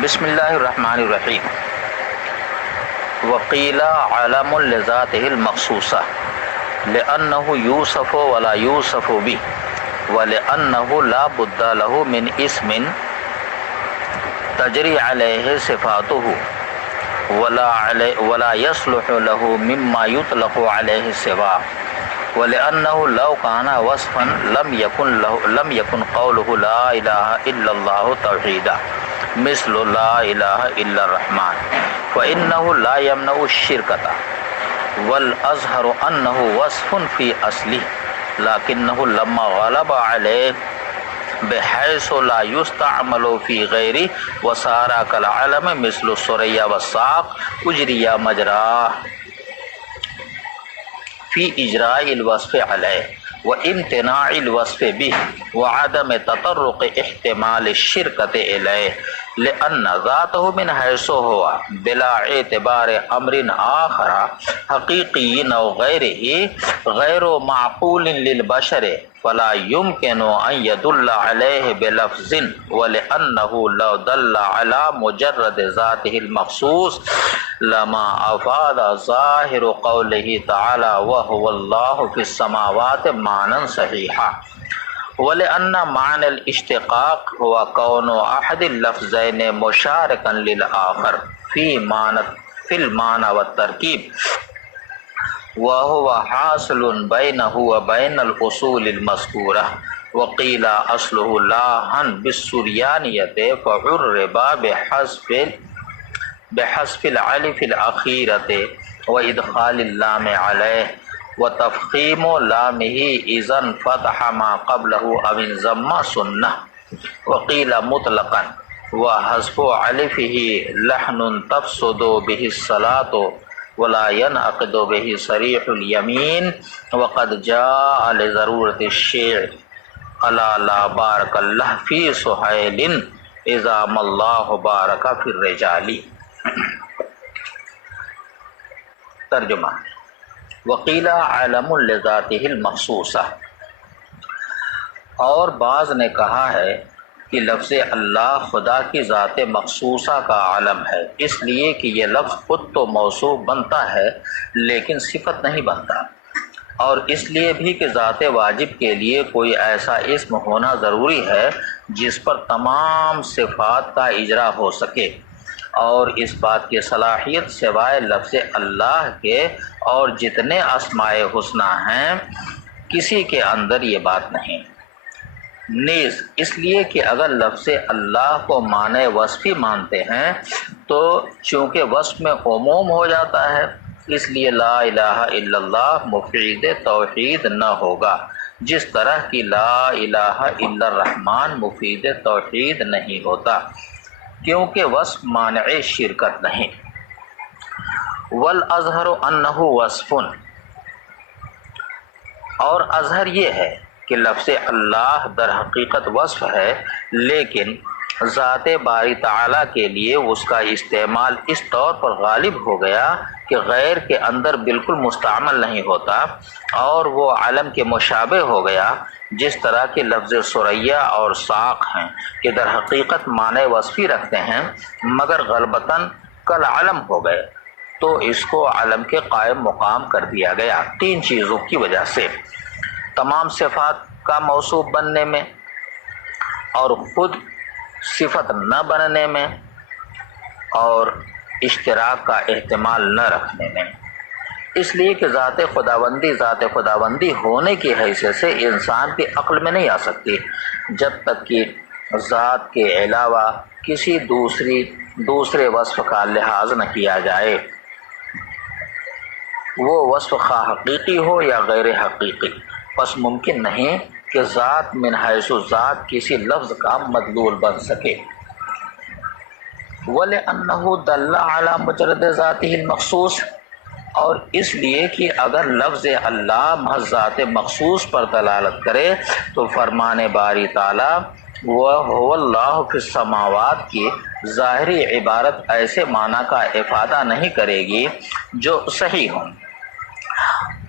بسم اللہ الرحمن الرحیم. وقیل علم لذاته المخصوصہ لأنه یوصف ولا یوصف به ولأنه لا بد له من اسم تجری علیہ صفاته ولا يصلح له مما يطلق عليه سوا ولأنه لو كان وصفا لم يكن قوله لا إله إلا الله توحيدا مثل لا إله إلا الرحمن فإنه لا يمنع الشركة والأظهر أنه وصف في أصله لكنه لما غلب عليه بحيث لا يستعمل في غيره وصار كالعلم مثل الثريا والساق أجري مجراه في إجراء الوصف عليه وامتناع الوصف به وعدم تطرق احتمال الشركة إليه لأن ذاته من حيث هو بلا اعتبار أمر آخر حقيقي أو غيره غير معقول للبشر فلا يمكن أن يدل عليه بلفظ ولأنه لو دل على مجرد ذاته المخصوص لما أفاد ظاهر قوله تعالى وهو الله في السماوات معنى صحيحا ولأن معنى الاشتقاق هو كون أحد اللفظين مشاركا للآخر في المعنى والتركيب وهو حاصل بينه وبين الأصول المذكورة وقيل أصله لاهن بالسريانية فعرب بحذف الألف الأخيرة وإدخال اللام عليه وتفخيم لامه إذا فتح ما قبله أو انضم سنة وقيل مطلقا وحذف ألفه لحن تفسد به الصلاة ولا ينعقد به صريح اليمين وقد جاء لضرورة الشيء ألا لا بارك الله في سهيل إذا ما الله بارك في الرجال. ترجمہ وقیل علم لذاته المخصوصہ، اور بعض نے کہا ہے کہ لفظ اللہ خدا کی ذات مخصوصہ کا علم ہے، اس لیے کہ یہ لفظ خود تو موصوف بنتا ہے لیکن صفت نہیں بنتا، اور اس لیے بھی کہ ذات واجب کے لیے کوئی ایسا اسم ہونا ضروری ہے جس پر تمام صفات کا اجرا ہو سکے، اور اس بات کی صلاحیت سوائے لفظ اللہ کے اور جتنے اسماء حسنی ہیں کسی کے اندر یہ بات نہیں، نیز اس لیے کہ اگر لفظ اللہ کو معنی وصفی مانتے ہیں تو چونکہ وصف میں عموم ہو جاتا ہے اس لیے لا الہ الا اللہ مفید توحید نہ ہوگا، جس طرح کی لا الہ الا الرحمن مفید توحید نہیں ہوتا، کیونکہ وصف مانع شرکت نہیں۔ والاظہر انہ وصف، اور اظہر یہ ہے کہ لفظ اللہ در حقیقت وصف ہے، لیکن ذات باری تعالیٰ کے لیے اس کا استعمال اس طور پر غالب ہو گیا کہ غیر کے اندر بالکل مستعمل نہیں ہوتا، اور وہ علم کے مشابہ ہو گیا جس طرح کے لفظ ثریا اور ساق ہیں کہ در حقیقت معنی وصفی رکھتے ہیں مگر غالباً کل علم ہو گئے، تو اس کو علم کے قائم مقام کر دیا گیا تین چیزوں کی وجہ سے: تمام صفات کا موصوف بننے میں، اور خود صفت نہ بننے میں، اور اشتراک کا احتمال نہ رکھنے میں۔ اس لیے کہ ذات خداوندی ہونے کی حیثیت سے انسان کی عقل میں نہیں آ سکتی جب تک کہ ذات کے علاوہ کسی دوسرے وصف کا لحاظ نہ کیا جائے، وہ وصف خواہ حقیقی ہو یا غیر حقیقی، پس ممکن نہیں کہ ذات من حیث ذات کسی لفظ کا مدلول بن سکے۔ وَلِأَنَّهُ دَلَّ عَلَى مُجْرَدِ ذَاتِهِ الْمَخْصُوصِ، اور اس لیے کہ اگر لفظ اللہ محض ذات مخصوص پر دلالت کرے تو فرمان باری تعالیٰ وَهُوَ اللَّهُ فِي السَّمَاوَاتِ کی ظاہری عبارت ایسے معنی کا افادہ نہیں کرے گی جو صحیح ہوں،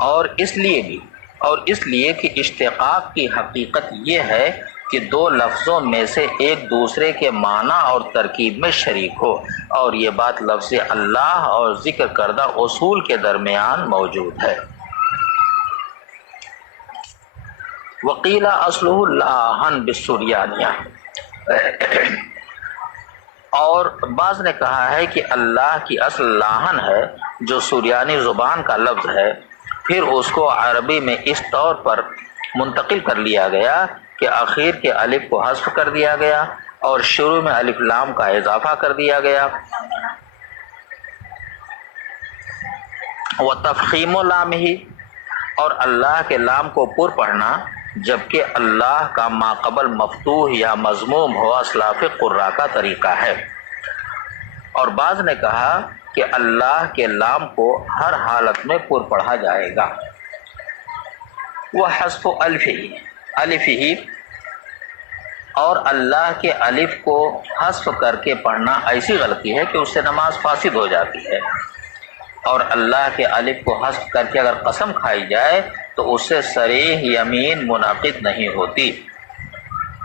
اور اس لیے کہ اشتقاق کی حقیقت یہ ہے کہ دو لفظوں میں سے ایک دوسرے کے معنی اور ترکیب میں شریک ہو، اور یہ بات لفظ اللہ اور ذکر کردہ اصول کے درمیان موجود ہے۔ وقیل اصلہ لاہن بالسریانیہ، اور بعض نے کہا ہے کہ اللہ کی اصل لاہن ہے جو سریانی زبان کا لفظ ہے، پھر اس کو عربی میں اس طور پر منتقل کر لیا گیا کہ آخر کے الف کو حذف کر دیا گیا اور شروع میں الف لام کا اضافہ کر دیا گیا۔ وتفخیم لامہ، اور اللہ کے لام کو پر پڑھنا جبکہ اللہ کا ماقبل مفتوح یا مضموم ہو اسلاف قراء کا طریقہ ہے۔ اور بعض نے کہا کہ اللہ کے لام کو ہر حالت میں پر پڑھا جائے گا۔ وہ حذف الف ہی، اور اللہ کے الف کو حذف کر کے پڑھنا ایسی غلطی ہے کہ اس سے نماز فاسد ہو جاتی ہے، اور اللہ کے الف کو حذف کر کے اگر قسم کھائی جائے تو اس سے صریح یمین منعقد نہیں ہوتی۔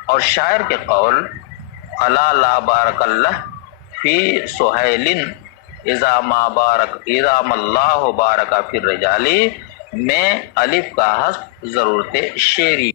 اور شاعر کے قول الا لا بارک اللہ فی سہیل اذا ما اللہ بارک فی الرجال میں الف کا حذف ضرورت شعری